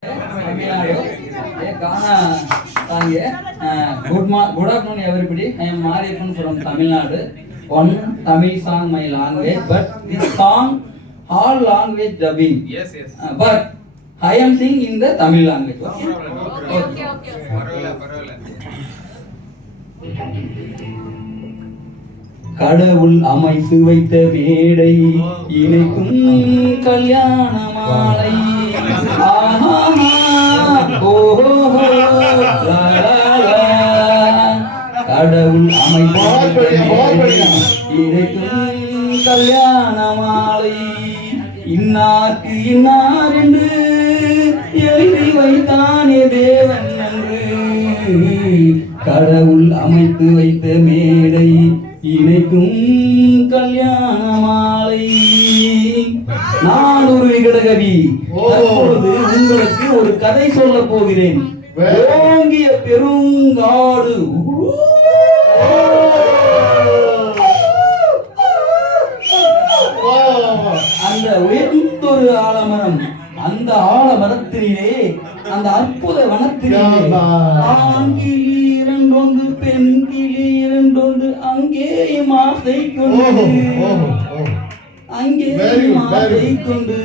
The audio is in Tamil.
Ghana good afternoon everybody. I am Mariappan from Tamil Nadu. One Tamil song my language, but this song all language dubbing. Yes. But I am singing in the Tamil language. Okay. கடவுள் அமைத்து வைத்த மேடை இணைக்கும் கல்யாண மாலை கடவுள் அமைத்து இணைக்கும் கல்யாண மாலை இன்னார்க்கு இன்னார் என்று எழுதி வைத்தானே தேவன் என்று கடவுள் அமைத்து வைத்த மேடை இணைக்கும் கல்யாண மாலை. நான் ஒரு விகடகவி. அப்பொழுது உங்களுக்கு ஒரு கதை சொல்ல போகிறேன். ஓங்கிய பெருங்காடு அந்த உயர்ந்தொரு ஆலமரம், அந்த ஆலமரத்திலே அந்த அற்புத வனத்திலே ஆங்கிலி இரண்டொன்று பெண் கிளி இரண்டொன்று அங்கேயும் ஆசை கொண்டு